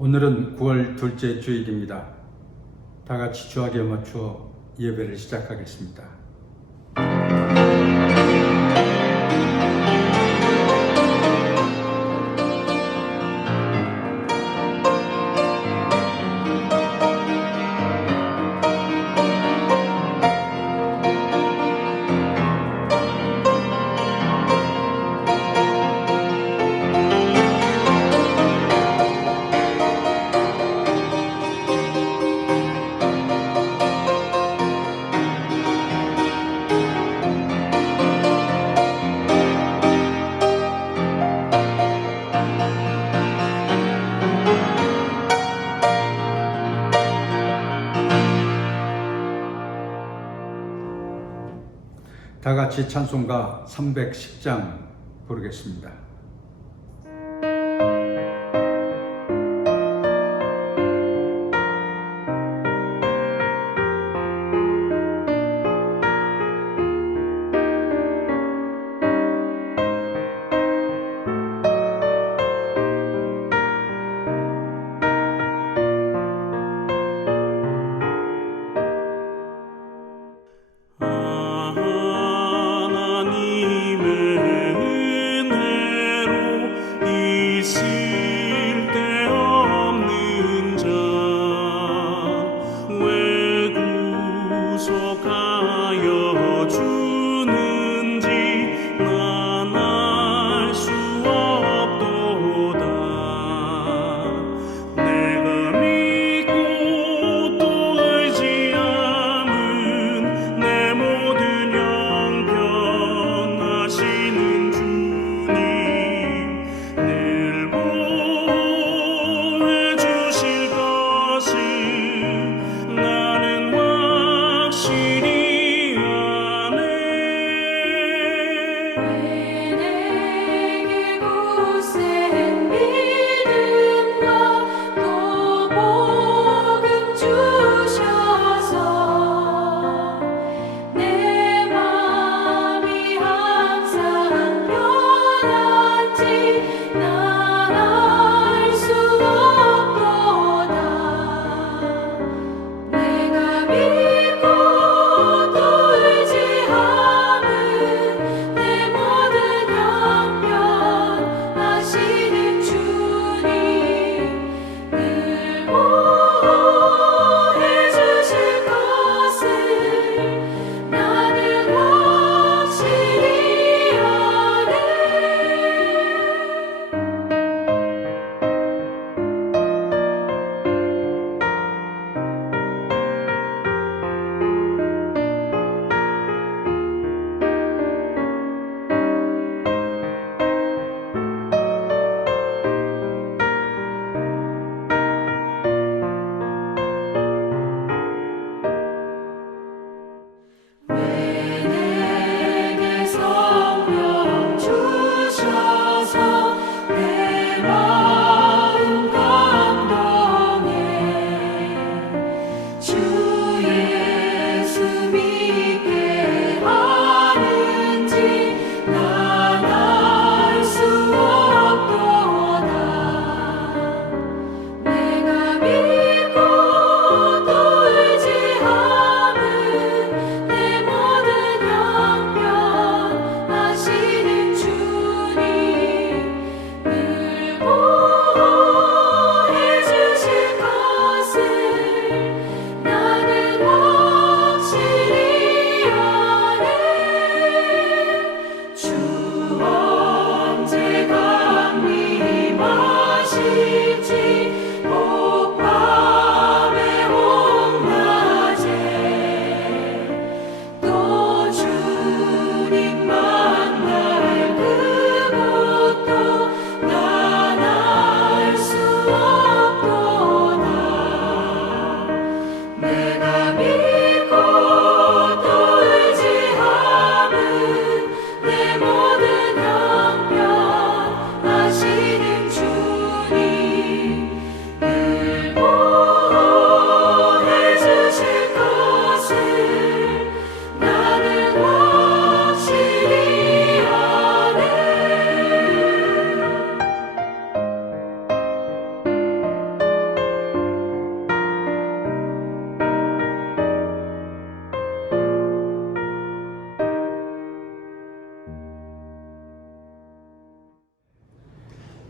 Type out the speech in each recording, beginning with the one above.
오늘은 9월 둘째 주일입니다. 다 같이 주학에 맞추어 예배를 시작하겠습니다. 다 같이 찬송가 310장 부르겠습니다. 하나님의 은혜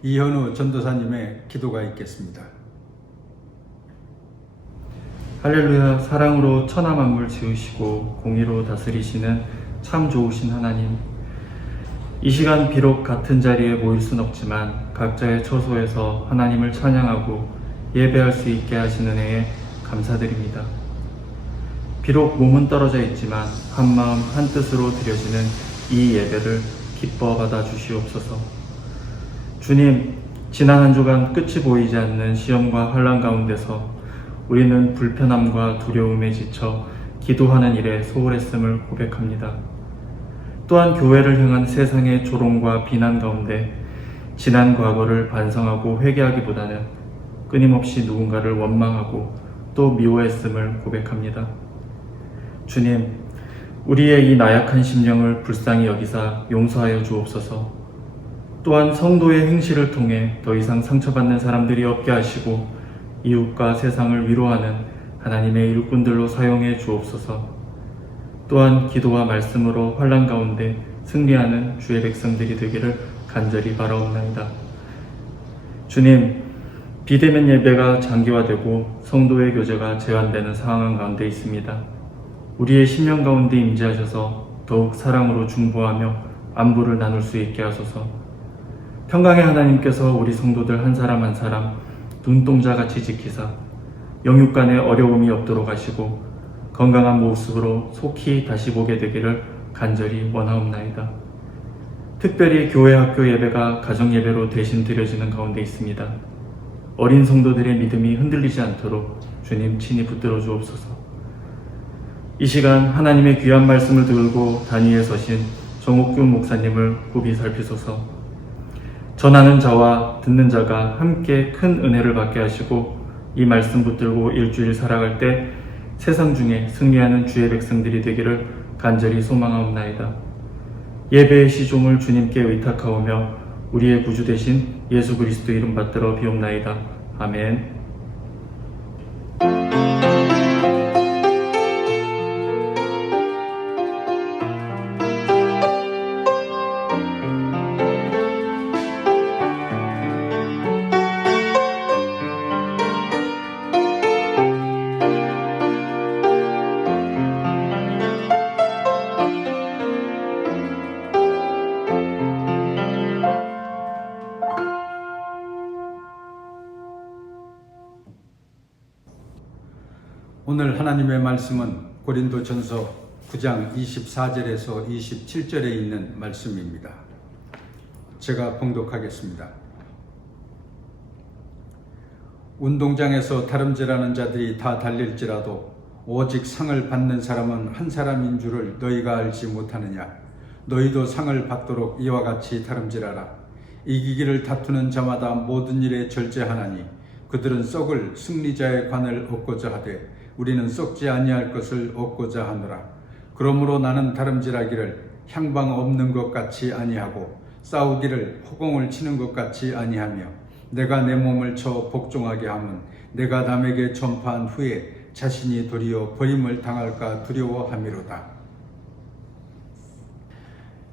이현우 전도사님의 기도가 있겠습니다. 할렐루야. 사랑으로 천하 만물 지으시고 공의로 다스리시는 참 좋으신 하나님, 이 시간 비록 같은 자리에 모일 순 없지만 각자의 처소에서 하나님을 찬양하고 예배할 수 있게 하시는 은혜에 감사드립니다. 비록 몸은 떨어져 있지만 한마음 한뜻으로 드려지는 이 예배를 기뻐 받아 주시옵소서. 주님, 지난 한 주간 끝이 보이지 않는 시험과 환난 가운데서 우리는 불편함과 두려움에 지쳐 기도하는 일에 소홀했음을 고백합니다. 또한 교회를 향한 세상의 조롱과 비난 가운데 지난 과거를 반성하고 회개하기보다는 끊임없이 누군가를 원망하고 또 미워했음을 고백합니다. 주님, 우리의 이 나약한 심령을 불쌍히 여기사 용서하여 주옵소서. 또한 성도의 행실을 통해 더 이상 상처받는 사람들이 없게 하시고 이웃과 세상을 위로하는 하나님의 일꾼들로 사용해 주옵소서. 또한 기도와 말씀으로 환난 가운데 승리하는 주의 백성들이 되기를 간절히 바라옵나이다. 주님, 비대면 예배가 장기화되고 성도의 교제가 제한되는 상황 가운데 있습니다. 우리의 심령 가운데 임재하셔서 더욱 사랑으로 중보하며 안부를 나눌 수 있게 하소서. 평강의 하나님께서 우리 성도들 한 사람 한 사람 눈동자같이 지키사 영육 간에 어려움이 없도록 하시고 건강한 모습으로 속히 다시 보게 되기를 간절히 원하옵나이다. 특별히 교회 학교 예배가 가정 예배로 대신 드려지는 가운데 있습니다. 어린 성도들의 믿음이 흔들리지 않도록 주님 친히 붙들어 주옵소서. 이 시간 하나님의 귀한 말씀을 들고 단위에 서신 정옥균 목사님을 굽이 살피소서. 전하는 자와 듣는 자가 함께 큰 은혜를 받게 하시고 이 말씀 붙들고 일주일 살아갈 때 세상 중에 승리하는 주의 백성들이 되기를 간절히 소망하옵나이다. 예배의 시종을 주님께 의탁하오며 우리의 구주 되신 예수 그리스도 이름 받들어 비옵나이다. 아멘. 오늘 하나님의 말씀은 고린도전서 9장 24절에서 27절에 있는 말씀입니다. 제가 봉독하겠습니다. 운동장에서 다름질하는 자들이 다 달릴지라도 오직 상을 받는 사람은 한 사람인 줄을 너희가 알지 못하느냐. 너희도 상을 받도록 이와 같이 다름질하라. 이기기를 다투는 자마다 모든 일에 절제하나니 그들은 썩을 승리자의 관을 얻고자 하되 우리는 썩지 아니할 것을 얻고자 하노라. 그러므로 나는 다름질하기를 향방 없는 것 같이 아니하고 싸우기를 허공을 치는 것 같이 아니하며 내가 내 몸을 쳐 복종하게 함은 내가 남에게 전파한 후에 자신이 도리어 버림을 당할까 두려워함이로다.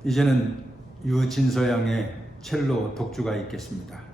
이제는 유진서 양의 첼로 독주가 있겠습니다.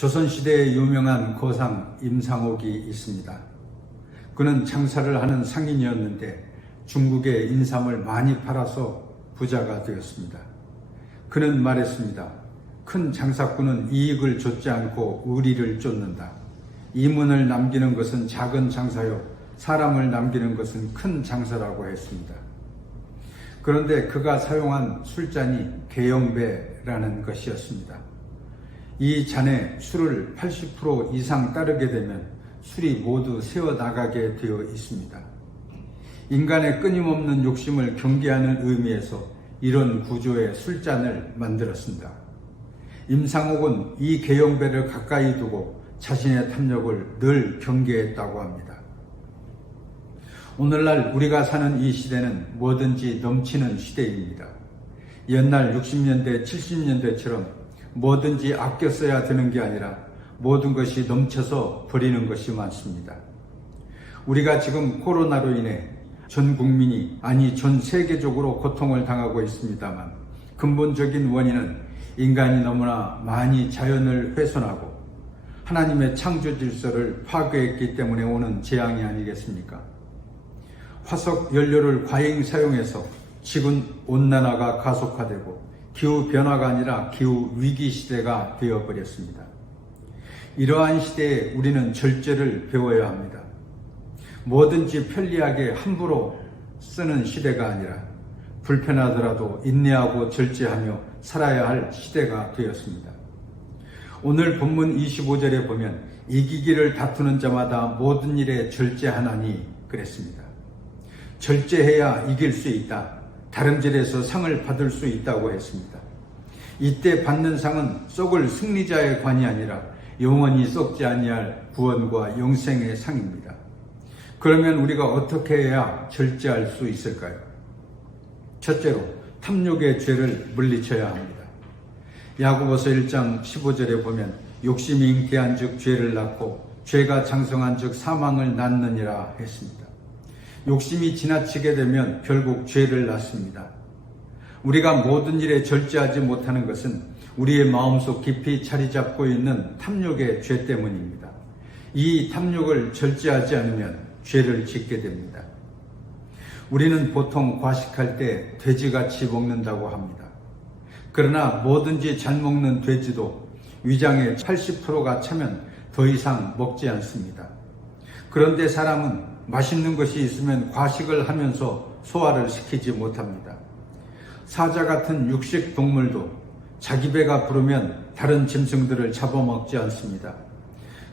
조선시대에 유명한 거상 임상옥이 있습니다. 그는 장사를 하는 상인이었는데 중국에 인삼을 많이 팔아서 부자가 되었습니다. 그는 말했습니다. 큰 장사꾼은 이익을 좇지 않고 의리를 쫓는다. 이문을 남기는 것은 작은 장사요, 사람을 남기는 것은 큰 장사라고 했습니다. 그런데 그가 사용한 술잔이 개영배라는 것이었습니다. 이 잔에 술을 80% 이상 따르게 되면 술이 모두 새어나가게 되어 있습니다. 인간의 끊임없는 욕심을 경계하는 의미에서 이런 구조의 술잔을 만들었습니다. 임상옥은 이 개영배를 가까이 두고 자신의 탐욕을 늘 경계했다고 합니다. 오늘날 우리가 사는 이 시대는 뭐든지 넘치는 시대입니다. 옛날 60년대, 70년대처럼 뭐든지 아껴 써야 되는 게 아니라 모든 것이 넘쳐서 버리는 것이 많습니다. 우리가 지금 코로나로 인해 전 국민이, 아니 전 세계적으로 고통을 당하고 있습니다만 근본적인 원인은 인간이 너무나 많이 자연을 훼손하고 하나님의 창조 질서를 파괴했기 때문에 오는 재앙이 아니겠습니까? 화석 연료를 과잉 사용해서 지금 온난화가 가속화되고 기후변화가 아니라 기후위기 시대가 되어버렸습니다. 이러한 시대에 우리는 절제를 배워야 합니다. 뭐든지 편리하게 함부로 쓰는 시대가 아니라 불편하더라도 인내하고 절제하며 살아야 할 시대가 되었습니다. 오늘 본문 25절에 보면 이기기를 다투는 자마다 모든 일에 절제하나니 그랬습니다. 절제해야 이길 수 있다. 다름질에서 상을 받을 수 있다고 했습니다. 이때 받는 상은 썩을 승리자의 관이 아니라 영원히 썩지 아니할 구원과 영생의 상입니다. 그러면 우리가 어떻게 해야 절제할 수 있을까요? 첫째로 탐욕의 죄를 물리쳐야 합니다. 야고보서 1장 15절에 보면 욕심이 잉태한즉 죄를 낳고 죄가 장성한즉 사망을 낳느니라 했습니다. 욕심이 지나치게 되면 결국 죄를 낳습니다. 우리가 모든 일에 절제하지 못하는 것은 우리의 마음속 깊이 자리 잡고 있는 탐욕의 죄 때문입니다. 이 탐욕을 절제하지 않으면 죄를 짓게 됩니다. 우리는 보통 과식할 때 돼지같이 먹는다고 합니다. 그러나 뭐든지 잘 먹는 돼지도 위장의 80%가 차면 더 이상 먹지 않습니다. 그런데 사람은 맛있는 것이 있으면 과식을 하면서 소화를 시키지 못합니다. 사자 같은 육식 동물도 자기 배가 부르면 다른 짐승들을 잡아먹지 않습니다.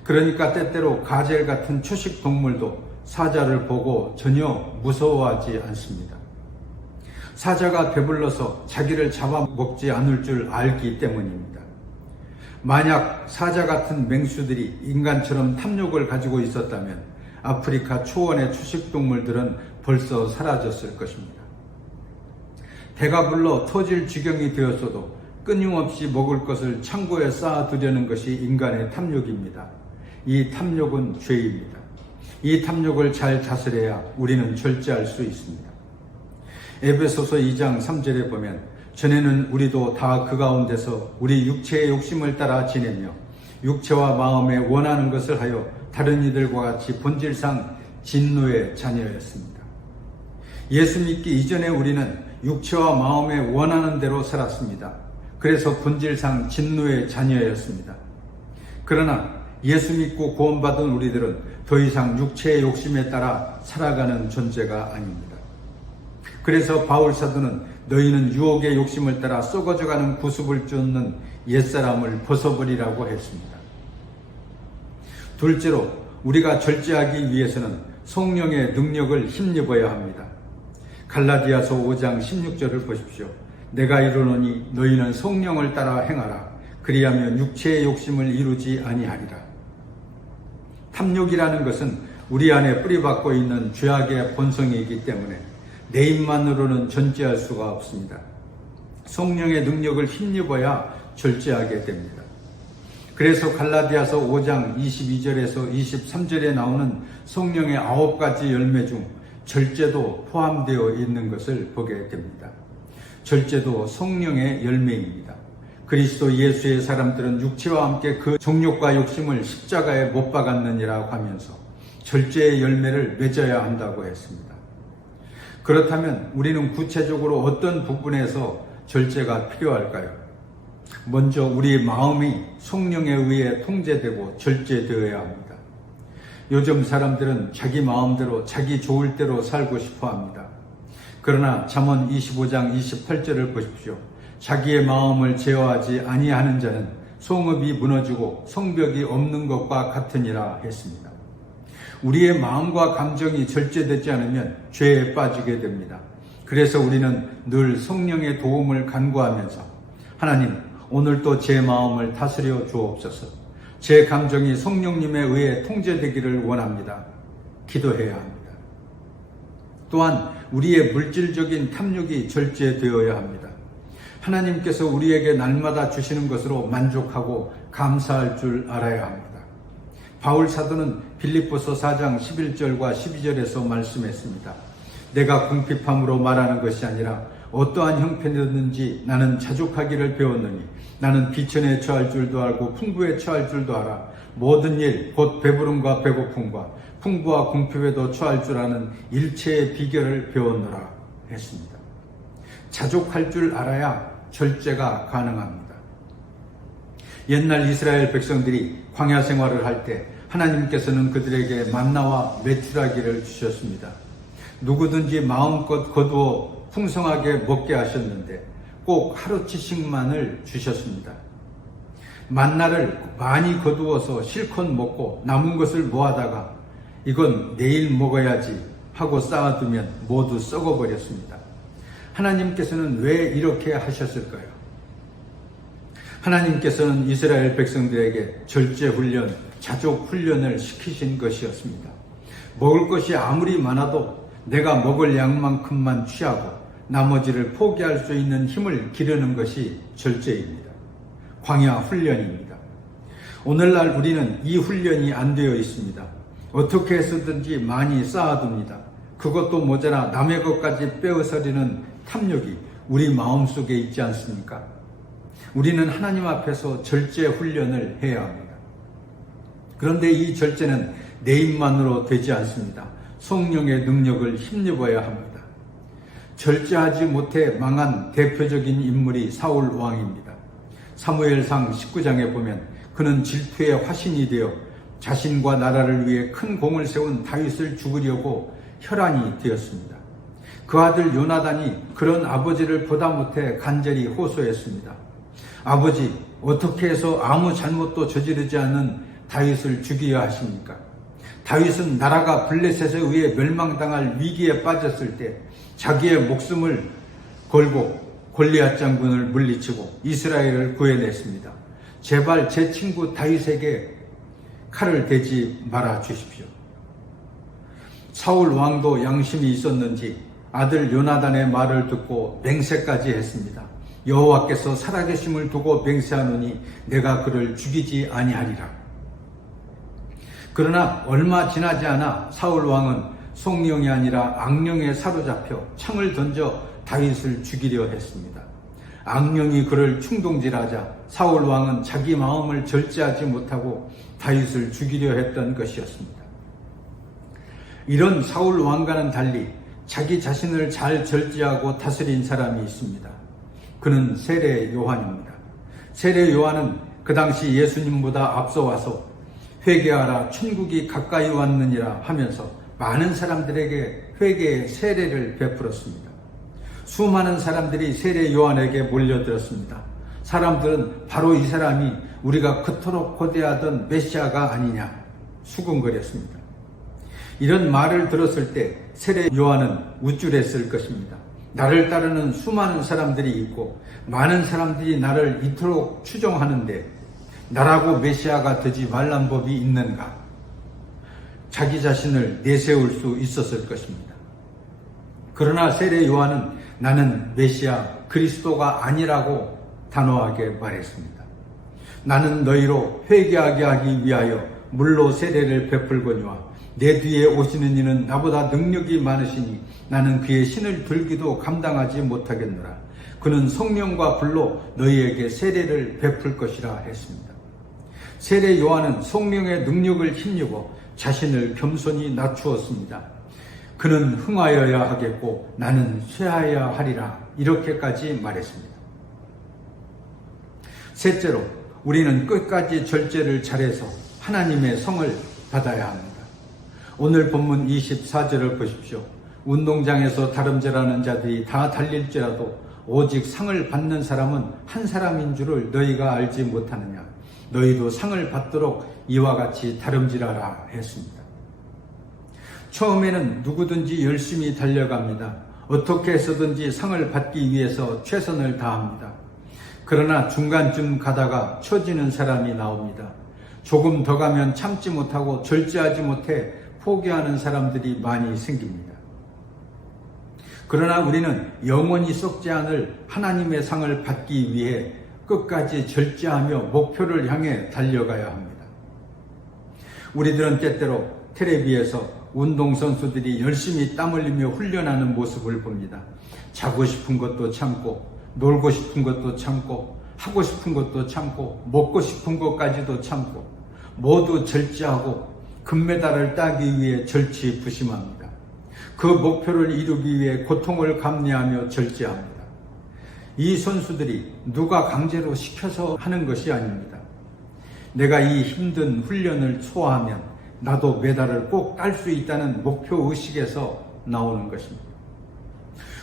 그러니까 때때로 가젤 같은 초식 동물도 사자를 보고 전혀 무서워하지 않습니다. 사자가 배불러서 자기를 잡아먹지 않을 줄 알기 때문입니다. 만약 사자 같은 맹수들이 인간처럼 탐욕을 가지고 있었다면 아프리카 초원의 초식동물들은 벌써 사라졌을 것입니다. 배가 불러 터질 지경이 되었어도 끊임없이 먹을 것을 창고에 쌓아두려는 것이 인간의 탐욕입니다. 이 탐욕은 죄입니다. 이 탐욕을 잘 다스려야 우리는 절제할 수 있습니다. 에베소서 2장 3절에 보면 전에는 우리도 다 그 가운데서 우리 육체의 욕심을 따라 지내며 육체와 마음에 원하는 것을 하여 다른 이들과 같이 본질상 진노의 자녀였습니다. 예수 믿기 이전에 우리는 육체와 마음에 원하는 대로 살았습니다. 그래서 본질상 진노의 자녀였습니다. 그러나 예수 믿고 구원받은 우리들은 더 이상 육체의 욕심에 따라 살아가는 존재가 아닙니다. 그래서 바울 사도는 너희는 유혹의 욕심을 따라 썩어져가는 구습을 쫓는 옛사람을 벗어버리라고 했습니다. 둘째로 우리가 절제하기 위해서는 성령의 능력을 힘입어야 합니다. 갈라디아서 5장 16절을 보십시오. 내가 이르노니 너희는 성령을 따라 행하라. 그리하면 육체의 욕심을 이루지 아니하리라. 탐욕이라는 것은 우리 안에 뿌리박고 있는 죄악의 본성이기 때문에 내 힘만으로는 존재할 수가 없습니다. 성령의 능력을 힘입어야 절제하게 됩니다. 그래서 갈라디아서 5장 22절에서 23절에 나오는 성령의 9가지 열매 중 절제도 포함되어 있는 것을 보게 됩니다. 절제도 성령의 열매입니다. 그리스도 예수의 사람들은 육체와 함께 그 정욕과 욕심을 십자가에 못 박았느니라고 하면서 절제의 열매를 맺어야 한다고 했습니다. 그렇다면 우리는 구체적으로 어떤 부분에서 절제가 필요할까요? 먼저 우리 마음이 성령에 의해 통제되고 절제되어야 합니다. 요즘 사람들은 자기 마음대로 자기 좋을 대로 살고 싶어 합니다. 그러나 잠언 25장 28절을 보십시오. 자기의 마음을 제어하지 아니하는 자는 성읍이 무너지고 성벽이 없는 것과 같으니라 했습니다. 우리의 마음과 감정이 절제되지 않으면 죄에 빠지게 됩니다. 그래서 우리는 늘 성령의 도움을 간구하면서 하나님, 오늘도 제 마음을 다스려 주옵소서. 제 감정이 성령님에 의해 통제되기를 원합니다. 기도해야 합니다. 또한 우리의 물질적인 탐욕이 절제되어야 합니다. 하나님께서 우리에게 날마다 주시는 것으로 만족하고 감사할 줄 알아야 합니다. 바울 사도는 빌립보서 4장 11절과 12절에서 말씀했습니다. 내가 궁핍함으로 말하는 것이 아니라 어떠한 형편이든지 나는 자족하기를 배웠느니 나는 비천에 처할 줄도 알고 풍부에 처할 줄도 알아. 모든 일 곧 배부름과 배고픔과 풍부와 궁핍에도 처할 줄 아는 일체의 비결을 배웠노라 했습니다. 자족할 줄 알아야 절제가 가능합니다. 옛날 이스라엘 백성들이 광야 생활을 할 때 하나님께서는 그들에게 만나와 메추라기를 주셨습니다. 누구든지 마음껏 거두어 풍성하게 먹게 하셨는데 꼭 하루치씩만을 주셨습니다. 만나를 많이 거두어서 실컷 먹고 남은 것을 모아다가 이건 내일 먹어야지 하고 쌓아두면 모두 썩어버렸습니다. 하나님께서는 왜 이렇게 하셨을까요? 하나님께서는 이스라엘 백성들에게 절제훈련, 자족훈련을 시키신 것이었습니다. 먹을 것이 아무리 많아도 내가 먹을 양만큼만 취하고 나머지를 포기할 수 있는 힘을 기르는 것이 절제입니다. 광야 훈련입니다. 오늘날 우리는 이 훈련이 안 되어 있습니다. 어떻게 해서든지 많이 쌓아둡니다. 그것도 모자라 남의 것까지 빼앗으려는 탐욕이 우리 마음속에 있지 않습니까? 우리는 하나님 앞에서 절제 훈련을 해야 합니다. 그런데 이 절제는 내 힘만으로 되지 않습니다. 성령의 능력을 힘입어야 합니다. 절제하지 못해 망한 대표적인 인물이 사울 왕입니다. 사무엘상 19장에 보면 그는 질투의 화신이 되어 자신과 나라를 위해 큰 공을 세운 다윗을 죽이려고 혈안이 되었습니다. 그 아들 요나단이 그런 아버지를 보다 못해 간절히 호소했습니다. 아버지, 어떻게 해서 아무 잘못도 저지르지 않은 다윗을 죽여야 하십니까? 다윗은 나라가 블레셋에 의해 멸망당할 위기에 빠졌을 때 자기의 목숨을 걸고 골리앗 장군을 물리치고 이스라엘을 구해냈습니다. 제발 제 친구 다윗에게 칼을 대지 말아 주십시오. 사울 왕도 양심이 있었는지 아들 요나단의 말을 듣고 맹세까지 했습니다. 여호와께서 살아계심을 두고 맹세하노니 내가 그를 죽이지 아니하리라. 그러나 얼마 지나지 않아 사울 왕은 성령이 아니라 악령에 사로잡혀 창을 던져 다윗을 죽이려 했습니다. 악령이 그를 충동질하자 사울 왕은 자기 마음을 절제하지 못하고 다윗을 죽이려 했던 것이었습니다. 이런 사울 왕과는 달리 자기 자신을 잘 절제하고 다스린 사람이 있습니다. 그는 세례 요한입니다. 세례 요한은 그 당시 예수님보다 앞서와서 회개하라 천국이 가까이 왔느니라 하면서 많은 사람들에게 회개의 세례를 베풀었습니다. 수많은 사람들이 세례 요한에게 몰려들었습니다. 사람들은 바로 이 사람이 우리가 그토록 고대하던 메시아가 아니냐 수군거렸습니다. 이런 말을 들었을 때 세례 요한은 우쭐했을 것입니다. 나를 따르는 수많은 사람들이 있고 많은 사람들이 나를 이토록 추종하는데 나라고 메시아가 되지 말란 법이 있는가? 자기 자신을 내세울 수 있었을 것입니다. 그러나 세례 요한은 나는 메시아 그리스도가 아니라고 단호하게 말했습니다. 나는 너희로 회개하게 하기 위하여 물로 세례를 베풀거니와 내 뒤에 오시는 이는 나보다 능력이 많으시니 나는 그의 신을 들기도 감당하지 못하겠노라. 그는 성령과 불로 너희에게 세례를 베풀 것이라 했습니다. 세례 요한은 성령의 능력을 힘입어 자신을 겸손히 낮추었습니다. 그는 흥하여야 하겠고 나는 쇠하여야 하리라 이렇게까지 말했습니다. 셋째로 우리는 끝까지 절제를 잘해서 하나님의 성을 받아야 합니다. 오늘 본문 24절을 보십시오. 운동장에서 다름질하는 자들이 다 달릴지라도 오직 상을 받는 사람은 한 사람인 줄을 너희가 알지 못하느냐. 너희도 상을 받도록 이와 같이 다름질하라 했습니다. 처음에는 누구든지 열심히 달려갑니다. 어떻게 해서든지 상을 받기 위해서 최선을 다합니다. 그러나 중간쯤 가다가 처지는 사람이 나옵니다. 조금 더 가면 참지 못하고 절제하지 못해 포기하는 사람들이 많이 생깁니다. 그러나 우리는 영원히 썩지 않을 하나님의 상을 받기 위해 끝까지 절제하며 목표를 향해 달려가야 합니다. 우리들은 때때로 텔레비에서 운동선수들이 열심히 땀 흘리며 훈련하는 모습을 봅니다. 자고 싶은 것도 참고, 놀고 싶은 것도 참고, 하고 싶은 것도 참고, 먹고 싶은 것까지도 참고, 모두 절제하고 금메달을 따기 위해 절치부심합니다. 그 목표를 이루기 위해 고통을 감내하며 절제합니다. 이 선수들이 누가 강제로 시켜서 하는 것이 아닙니다. 내가 이 힘든 훈련을 소화하면 나도 메달을 꼭 딸 수 있다는 목표 의식에서 나오는 것입니다.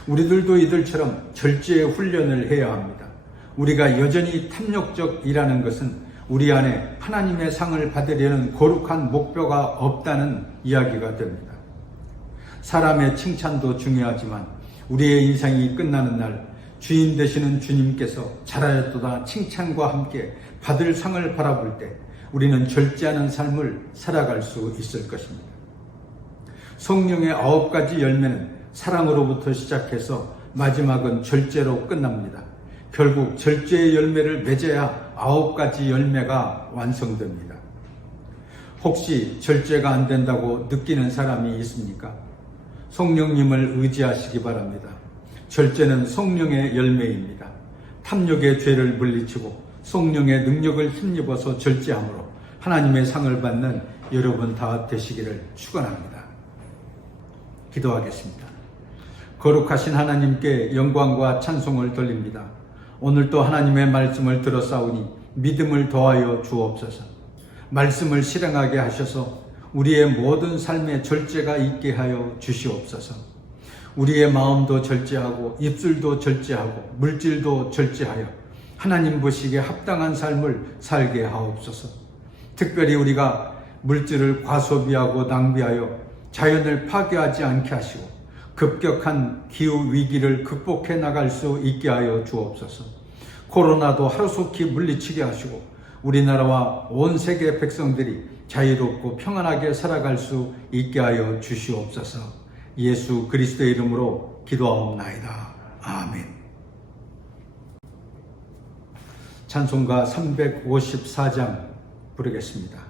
우리들도 이들처럼 절제의 훈련을 해야 합니다. 우리가 여전히 탐욕적이라는 것은 우리 안에 하나님의 상을 받으려는 거룩한 목표가 없다는 이야기가 됩니다. 사람의 칭찬도 중요하지만 우리의 인생이 끝나는 날 주인 되시는 주님께서 잘하였도다 칭찬과 함께 받을 상을 바라볼 때 우리는 절제하는 삶을 살아갈 수 있을 것입니다. 성령의 9가지 열매는 사랑으로부터 시작해서 마지막은 절제로 끝납니다. 결국 절제의 열매를 맺어야 9가지 열매가 완성됩니다. 혹시 절제가 안 된다고 느끼는 사람이 있습니까? 성령님을 의지하시기 바랍니다. 절제는 성령의 열매입니다. 탐욕의 죄를 물리치고 성령의 능력을 힘입어서 절제함으로 하나님의 상을 받는 여러분 다 되시기를 축원합니다. 기도하겠습니다. 거룩하신 하나님께 영광과 찬송을 돌립니다. 오늘도 하나님의 말씀을 들었사오니 믿음을 더하여 주옵소서. 말씀을 실행하게 하셔서 우리의 모든 삶에 절제가 있게 하여 주시옵소서. 우리의 마음도 절제하고 입술도 절제하고 물질도 절제하여 하나님 보시기에 합당한 삶을 살게 하옵소서. 특별히 우리가 물질을 과소비하고 낭비하여 자연을 파괴하지 않게 하시고 급격한 기후 위기를 극복해 나갈 수 있게 하여 주옵소서. 코로나도 하루속히 물리치게 하시고 우리나라와 온 세계 백성들이 자유롭고 평안하게 살아갈 수 있게 하여 주시옵소서. 예수 그리스도의 이름으로 기도하옵나이다. 아멘. 찬송가 354장 부르겠습니다.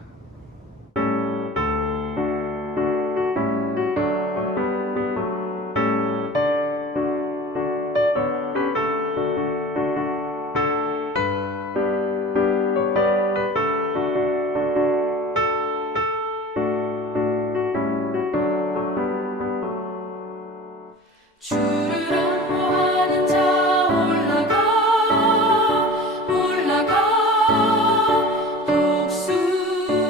주를 안보하는 자 올라가 독수리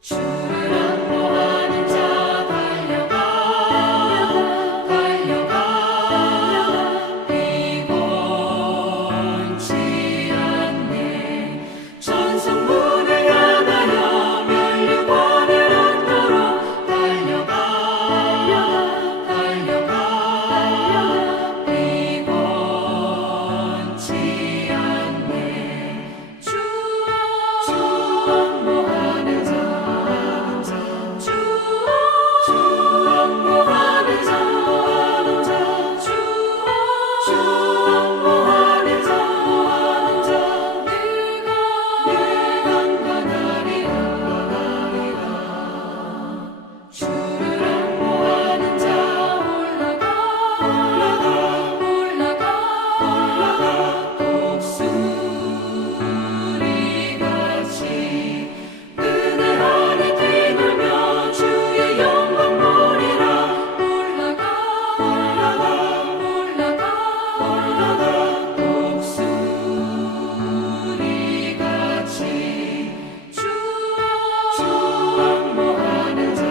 주를 안보하는 자 달려가 달려가 피곤치 않네 천성문을 향하여 면류관을 얻도록 달려가 달려가 피곤치 않네 주 안보하는 자 주 안보하는 자 주 안보하는 자 내가 간간하리라 주를 안보하는 자 올라가 독수리같이 은혜 아래 뛰놀며 주의 영광 보리라 올라가 독수리같이 주 안보하는 자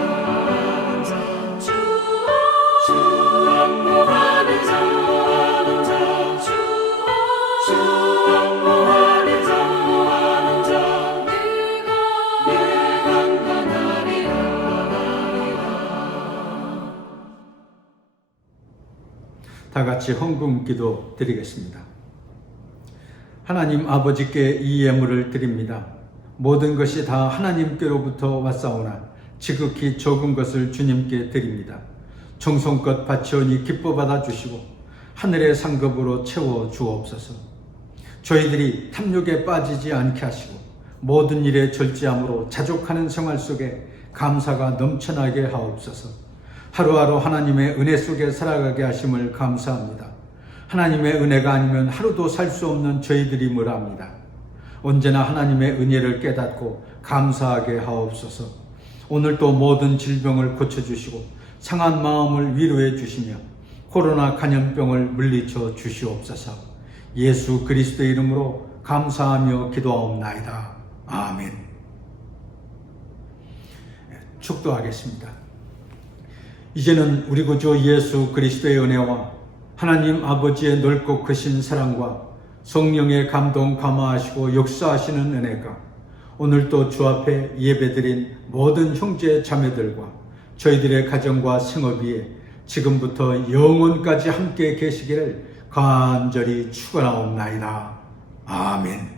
주 안보하는 자 주 안보하는 자 내가 간간하리라 다 같이 헌금 기도 드리겠습니다. 하나님 아버지께 이 예물을 드립니다. 모든 것이 다 하나님께로부터 왔사오나 지극히 적은 것을 주님께 드립니다. 정성껏 바치오니 기뻐 받아주시고 하늘의 상급으로 채워 주옵소서. 저희들이 탐욕에 빠지지 않게 하시고 모든 일에 절제함으로 자족하는 생활 속에 감사가 넘쳐나게 하옵소서. 하루하루 하나님의 은혜 속에 살아가게 하심을 감사합니다. 하나님의 은혜가 아니면 하루도 살 수 없는 저희들이 뭐랍니다. 언제나 하나님의 은혜를 깨닫고 감사하게 하옵소서. 오늘도 모든 질병을 고쳐주시고 상한 마음을 위로해 주시며 코로나 감염병을 물리쳐 주시옵소서. 예수 그리스도의 이름으로 감사하며 기도하옵나이다. 아멘. 축도하겠습니다. 이제는 우리 구주 예수 그리스도의 은혜와 하나님 아버지의 넓고 크신 사랑과 성령의 감동 감화하시고 역사하시는 은혜가 오늘도 주 앞에 예배드린 모든 형제 자매들과 저희들의 가정과 생업 위에 지금부터 영원까지 함께 계시기를 간절히 축원하옵나이다. 아멘.